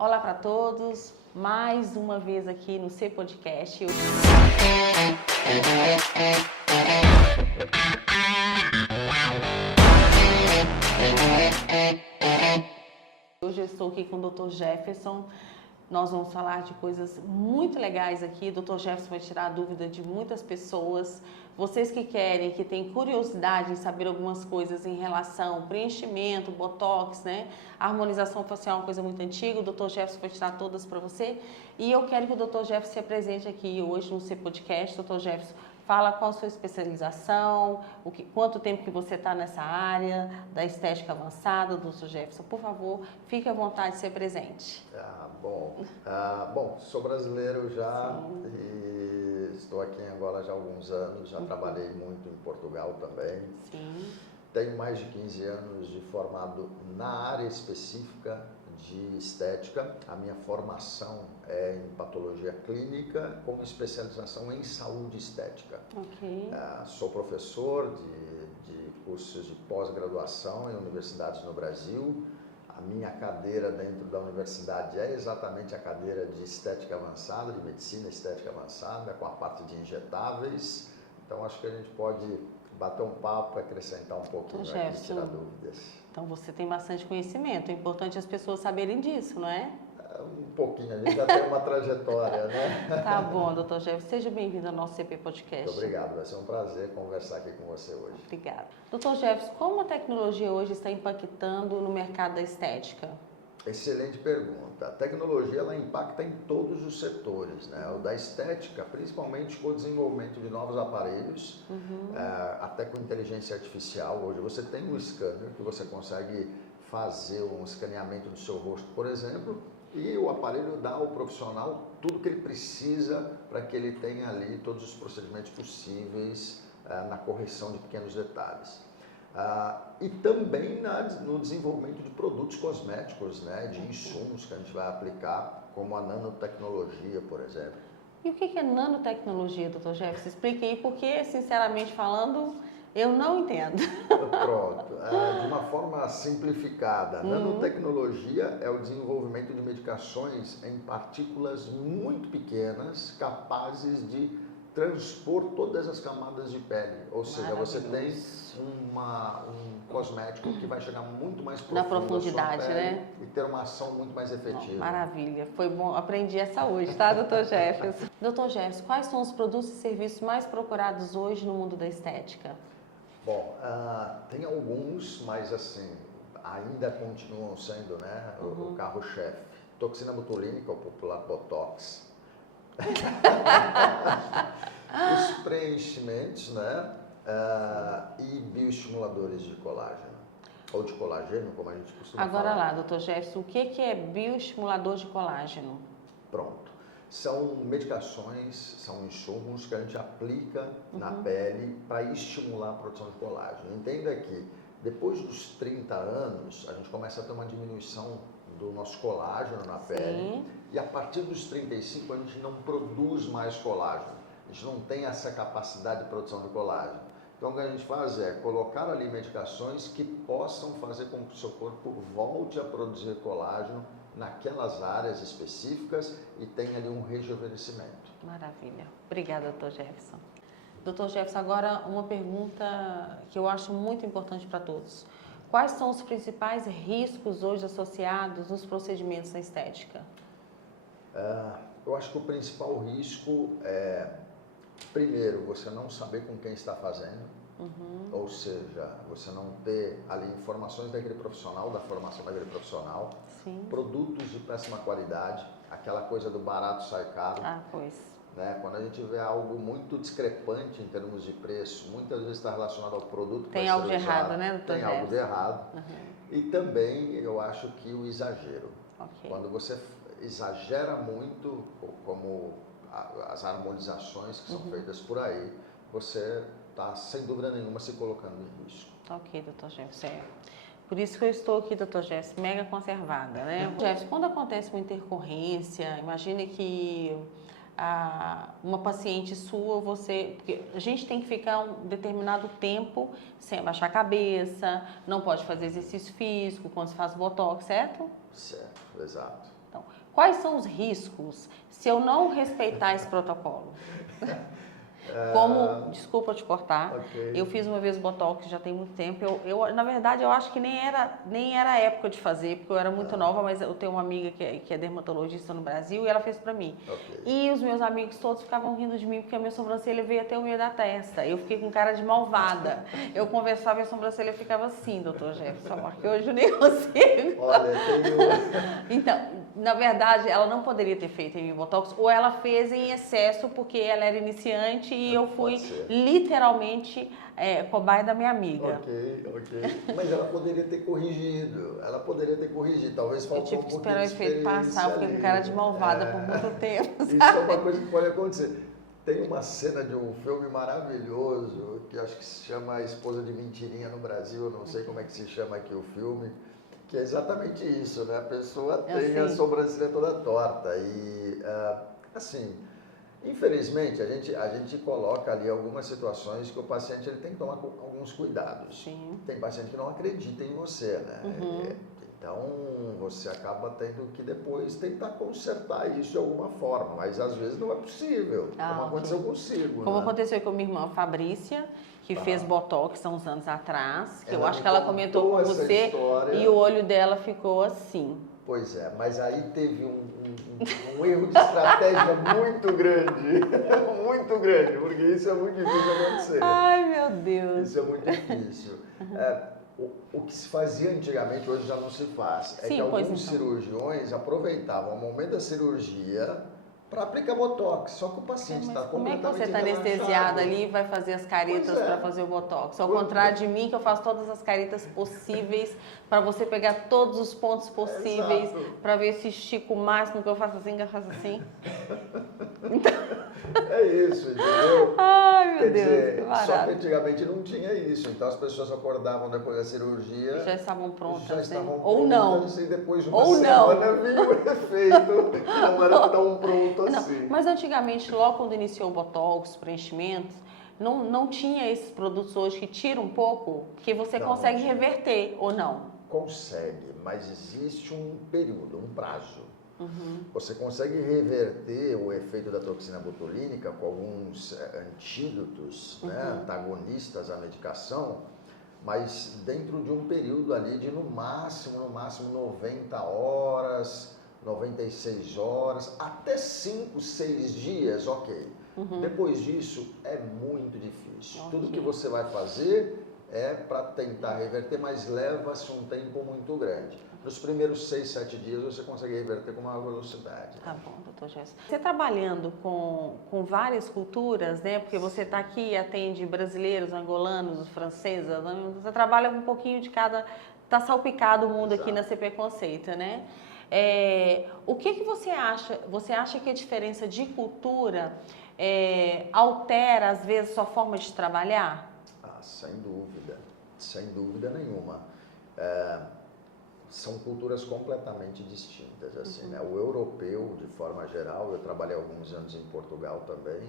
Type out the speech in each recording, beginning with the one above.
Olá para todos, mais uma vez aqui no C Podcast. Hoje eu estou aqui com o Dr. Jefferson. Nós vamos falar de coisas muito legais aqui. O Dr. Jefferson vai tirar a dúvida de muitas pessoas. Vocês que querem, que têm curiosidade em saber algumas coisas em relação ao preenchimento, botox, né? A harmonização facial é uma coisa muito antiga. O Dr. Jefferson vai tirar todas para você. E eu quero que o Dr. Jefferson se apresente aqui hoje no C Podcast. Dr. Jefferson, fala qual a sua especialização, quanto tempo que você está nessa área da estética avançada, Dr. Jefferson. Por favor, fique à vontade de ser presente. Bom, sou brasileiro já. Sim. E estou aqui em Angola já há alguns anos, já trabalhei muito em Portugal também. Sim. Tenho mais de 15 anos de formado na área específica de estética. A minha formação é em patologia clínica com especialização em saúde estética. Ok. Sou professor de cursos de pós-graduação em universidades no Brasil. A minha cadeira dentro da universidade é exatamente a cadeira de estética avançada, de medicina estética avançada, com a parte de injetáveis. Então acho que a gente pode bater um papo, acrescentar um pouquinho aqui, tirar dúvidas. Então você tem bastante conhecimento, é importante as pessoas saberem disso, não é? Um pouquinho, a gente já tem uma trajetória, né? Tá bom, Dr. Jefferson, seja bem-vindo ao nosso CP Podcast. Muito obrigado, vai ser um prazer conversar aqui com você hoje. Obrigada. Dr. Jefferson, como a tecnologia hoje está impactando no mercado da estética? Excelente pergunta. A tecnologia ela impacta em todos os setores, né? O da estética, principalmente com o desenvolvimento de novos aparelhos, até com inteligência artificial. Hoje você tem um scanner que você consegue fazer um escaneamento do seu rosto, por exemplo, e o aparelho dá ao profissional tudo que ele precisa para que ele tenha ali todos os procedimentos possíveis na correção de pequenos detalhes. E também no desenvolvimento de produtos cosméticos, né, de insumos que a gente vai aplicar, como a nanotecnologia, por exemplo. E o que é nanotecnologia, Dr. Jefferson? Explique aí, porque, sinceramente falando, eu não entendo. Pronto, de uma forma simplificada, nanotecnologia é o desenvolvimento de medicações em partículas muito pequenas, capazes de transpor todas as camadas de pele. Ou seja, você tem um cosmético que vai chegar muito mais profundo na profundidade, pele, né? E ter uma ação muito mais efetiva. Maravilha, foi bom, aprendi essa hoje, tá, Dr. Jefferson? Dr. Jefferson, quais são os produtos e serviços mais procurados hoje no mundo da estética? Bom, tem alguns, mas assim, ainda continuam sendo, né, o carro-chefe. Toxina botulínica, o popular Botox. Os preenchimentos, né, e bioestimuladores de colágeno, ou de colagênio, como a gente costuma falar. Agora lá, Dr. Jefferson, o que é bioestimulador de colágeno? Pronto. São medicações, são insumos que a gente aplica na pele para estimular a produção de colágeno. Entenda que depois dos 30 anos, a gente começa a ter uma diminuição do nosso colágeno na pele. E a partir dos 35 a gente não produz mais colágeno. A gente não tem essa capacidade de produção de colágeno. Então o que a gente faz é colocar ali medicações que possam fazer com que o seu corpo volte a produzir colágeno naquelas áreas específicas e tenha ali um rejuvenescimento. Maravilha. Obrigada, Dr. Jefferson. Dr. Jefferson, agora uma pergunta que eu acho muito importante para todos. Quais são os principais riscos hoje associados nos procedimentos da estética? Eu acho que o principal risco é, primeiro, você não saber com quem está fazendo, ou seja, você não ter ali informações daquele profissional, da formação daquele profissional, produtos de péssima qualidade, aquela coisa do barato sai caro. Né? Quando a gente vê algo muito discrepante em termos de preço, muitas vezes está relacionado ao produto que tem algo de errado, né, doutor? Tem algo de errado. E também eu acho que o exagero. Quando você exagera muito, como as harmonizações que são feitas por aí, você está, sem dúvida nenhuma, se colocando em risco. Ok, doutor Jefferson. Por isso que eu estou aqui, doutor Jefferson, mega conservada, né? Jefferson, quando acontece uma intercorrência, imagine que uma paciente sua, porque a gente tem que ficar um determinado tempo sem abaixar a cabeça, não pode fazer exercício físico quando se faz botox, certo? Certo, exato. Então, quais são os riscos se eu não respeitar esse protocolo? Como, desculpa te cortar, Ok. eu fiz uma vez Botox já tem muito tempo. Na verdade, eu acho que nem era a época de fazer, porque eu era muito nova, mas eu tenho uma amiga que é dermatologista no Brasil e ela fez pra mim. Ok. E os meus amigos todos ficavam rindo de mim porque a minha sobrancelha veio até o meio da testa. Eu fiquei com cara de malvada. Eu conversava e a sobrancelha ficava assim, doutor Jefferson, porque hoje eu nem consigo. Olha, Então, na verdade, ela não poderia ter feito em mim Botox, ou ela fez em excesso porque ela era iniciante e eu fui literalmente cobaia da minha amiga. Ok. Mas ela poderia ter corrigido. Talvez Eu faltou tive um que pouquinho esperar o de efeito passar, eu fiquei com ali. cara de malvada por muito tempo. Isso é uma coisa que pode acontecer. Tem uma cena de um filme maravilhoso que acho que se chama A Esposa de Mentirinha no Brasil, eu não sei como é que se chama aqui o filme, que é exatamente isso, né? A pessoa tem a sobrancelha toda torta e, assim, infelizmente a gente coloca ali algumas situações que o paciente ele tem que tomar alguns cuidados. Sim. Tem paciente que não acredita em você, né? Então, você acaba tendo que depois tentar consertar isso de alguma forma, mas às vezes não é possível, como aconteceu consigo. Como né? aconteceu com a minha irmã Fabrícia, que fez Botox há uns anos atrás, que eu Ela acho me que ela comentou com contou essa você, história. e o olho dela ficou assim. Pois é, mas aí teve um erro de estratégia muito grande, porque isso é muito difícil acontecer. Ai, meu Deus. Isso é muito difícil. O que se fazia antigamente, hoje já não se faz. É que alguns cirurgiões aproveitavam o momento da cirurgia para aplicar Botox, só que o paciente está Como é que você está relaxado. anestesiada ali e vai fazer as caretas para fazer o Botox? Ao contrário de mim, que eu faço todas as caretas possíveis para você pegar todos os pontos possíveis, para ver se estico o máximo, que eu faço assim, que eu faço assim. É isso, entendeu? Ai, meu Quer Deus, dizer, que barato. só que antigamente não tinha isso, então as pessoas acordavam depois da cirurgia. Já estavam prontas, já estavam né? Ou não. E depois de uma semana vinha o efeito, que não era tão pronto assim. Mas antigamente, logo quando iniciou o Botox, preenchimentos, não tinha esses produtos hoje que tiram um pouco, que você consegue reverter, ou não? Consegue, mas existe um período, um prazo. Você consegue reverter o efeito da toxina botulínica com alguns antídotos, né, antagonistas à medicação, mas dentro de um período ali de no máximo 90 horas, 96 horas, até 5, 6 dias, ok. Depois disso é muito difícil. Tudo que você vai fazer é para tentar reverter, mas leva-se um tempo muito grande. Nos primeiros 6, 7 dias você consegue reverter com maior velocidade. Tá bom, doutor Jefferson. Você trabalhando com várias culturas, né? Porque você está aqui e atende brasileiros, angolanos, franceses, você trabalha com um pouquinho de cada, está salpicado o mundo aqui na CP Conceito, né? O que você acha? Você acha que a diferença de cultura altera, às vezes, sua forma de trabalhar? Sem dúvida nenhuma. São culturas completamente distintas, assim, né? O europeu, de forma geral, eu trabalhei alguns anos em Portugal também,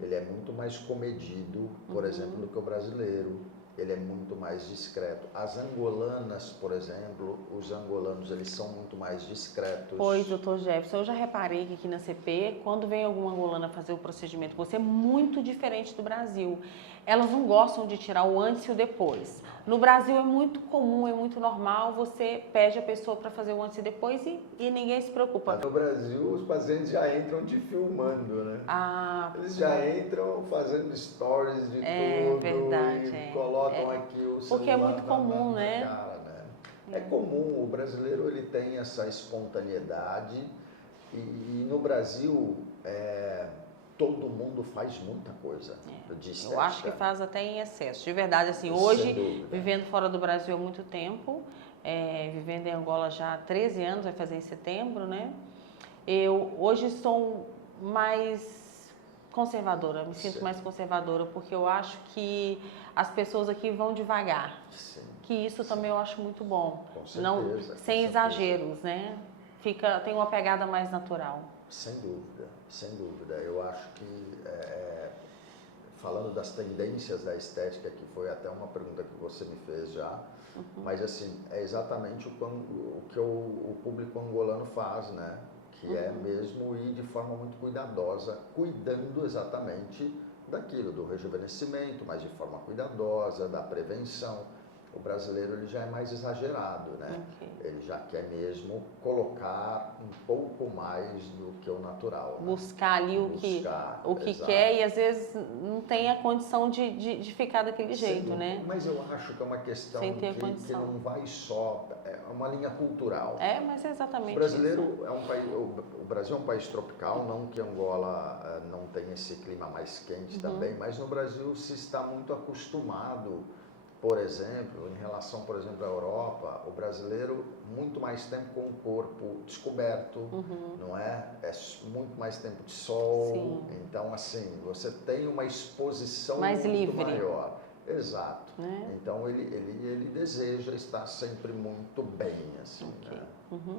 ele é muito mais comedido, por exemplo, do que o brasileiro. Ele é muito mais discreto. As angolanas, por exemplo, os angolanos, eles são muito mais discretos. Pois, doutor Jefferson, eu já reparei que aqui na CP, quando vem alguma angolana fazer o procedimento, você é muito diferente do Brasil. Elas não gostam de tirar o antes e o depois. No Brasil é muito comum, é muito normal, você pede a pessoa para fazer o antes e depois e ninguém se preocupa. No Brasil, os pacientes já entram te filmando, né? Eles já entram fazendo stories de tudo verdade, e colocam aqui o celular. Porque é muito comum, né? Cara, né? É comum, o brasileiro ele tem essa espontaneidade e no Brasil todo mundo faz muita coisa de estética. Eu acho que faz até em excesso. De verdade, assim, hoje, vivendo fora do Brasil há muito tempo, vivendo em Angola já há 13 anos, vai fazer em setembro, né? Eu hoje sou mais conservadora, me sinto mais conservadora, porque eu acho que as pessoas aqui vão devagar. Que isso também eu acho muito bom. Com certeza, sem exageros, né? Tem uma pegada mais natural. Sem dúvida, sem dúvida. Eu acho que, falando das tendências da estética, que foi até uma pergunta que você me fez já, Mas assim, é exatamente o que o público angolano faz, né? Que é mesmo ir de forma muito cuidadosa, cuidando exatamente daquilo, do rejuvenescimento, mas de forma cuidadosa, da prevenção. O brasileiro ele já é mais exagerado, né? Ele já quer mesmo colocar um pouco mais do que o natural. Buscar ali o que quer e às vezes não tem a condição de ficar daquele jeito, né? Mas eu acho que é uma questão que não vai só, é uma linha cultural. Mas é exatamente o brasileiro isso. É um país, o Brasil é um país tropical, não que Angola não tenha esse clima mais quente também, mas no Brasil se está muito acostumado. Por exemplo, em relação, por exemplo, à Europa, o brasileiro muito mais tempo com o corpo descoberto, não é? É muito mais tempo de sol. Sim. Então, assim, você tem uma exposição mais muito livre. Maior. Exato. Então, ele deseja estar sempre muito bem, assim, né?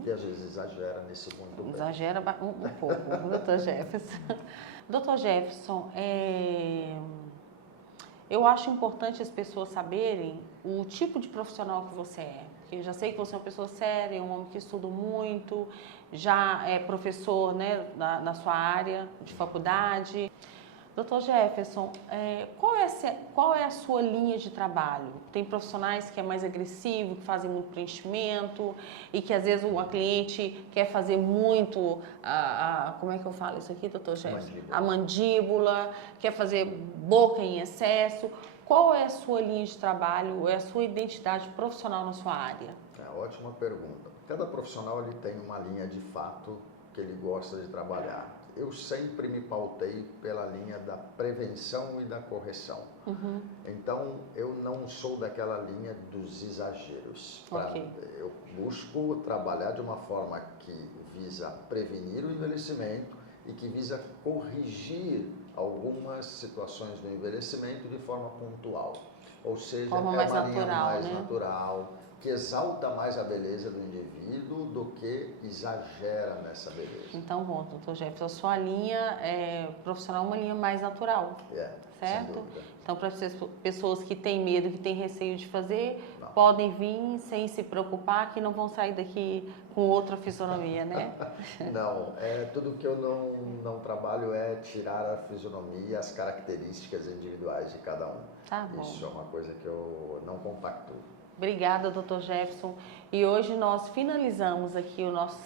Que às vezes exagera nesse muito bem. Exagera um pouco, Dr. Jefferson. Dr. Jefferson, eu acho importante as pessoas saberem o tipo de profissional que você é. Porque eu já sei que você é uma pessoa séria, um homem que estuda muito, já é professor, né, na sua área de faculdade. Dr. Jefferson, qual é a sua linha de trabalho? Tem profissionais que é mais agressivo, que fazem muito preenchimento e que às vezes uma cliente quer fazer muito, como é que eu falo isso aqui, Dr. Jefferson? A mandíbula, quer fazer boca em excesso. Qual é a sua linha de trabalho, é a sua identidade profissional na sua área? Ótima pergunta. Cada profissional ele tem uma linha de fato que ele gosta de trabalhar. Eu sempre me pautei pela linha da prevenção e da correção. Então, eu não sou daquela linha dos exageros. Eu busco trabalhar de uma forma que visa prevenir o envelhecimento e que visa corrigir algumas situações do envelhecimento de forma pontual. Ou seja, é uma linha mais natural, que exalta mais a beleza do indivíduo do que exagera nessa beleza. Então, bom, Dr. Jefferson, a sua linha profissional é uma linha mais natural, certo? Então, para as pessoas que têm medo, que têm receio de fazer, podem vir sem se preocupar, que não vão sair daqui com outra fisionomia, né? Não, tudo que eu não trabalho é tirar a fisionomia, as características individuais de cada um. Tá bom. Isso é uma coisa que eu não compactuo. Obrigada, Dr. Jefferson. E hoje nós finalizamos aqui o nosso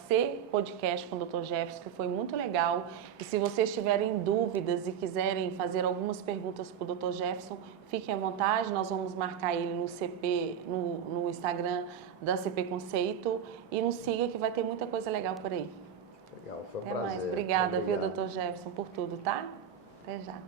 podcast com o Dr. Jefferson, que foi muito legal. E se vocês tiverem dúvidas e quiserem fazer algumas perguntas para o Dr. Jefferson, fiquem à vontade. Nós vamos marcar ele no Instagram da CP Conceito. E nos siga que vai ter muita coisa legal por aí. Legal, foi um prazer. Até mais. Obrigada, viu, Dr. Jefferson, por tudo, tá? Até já.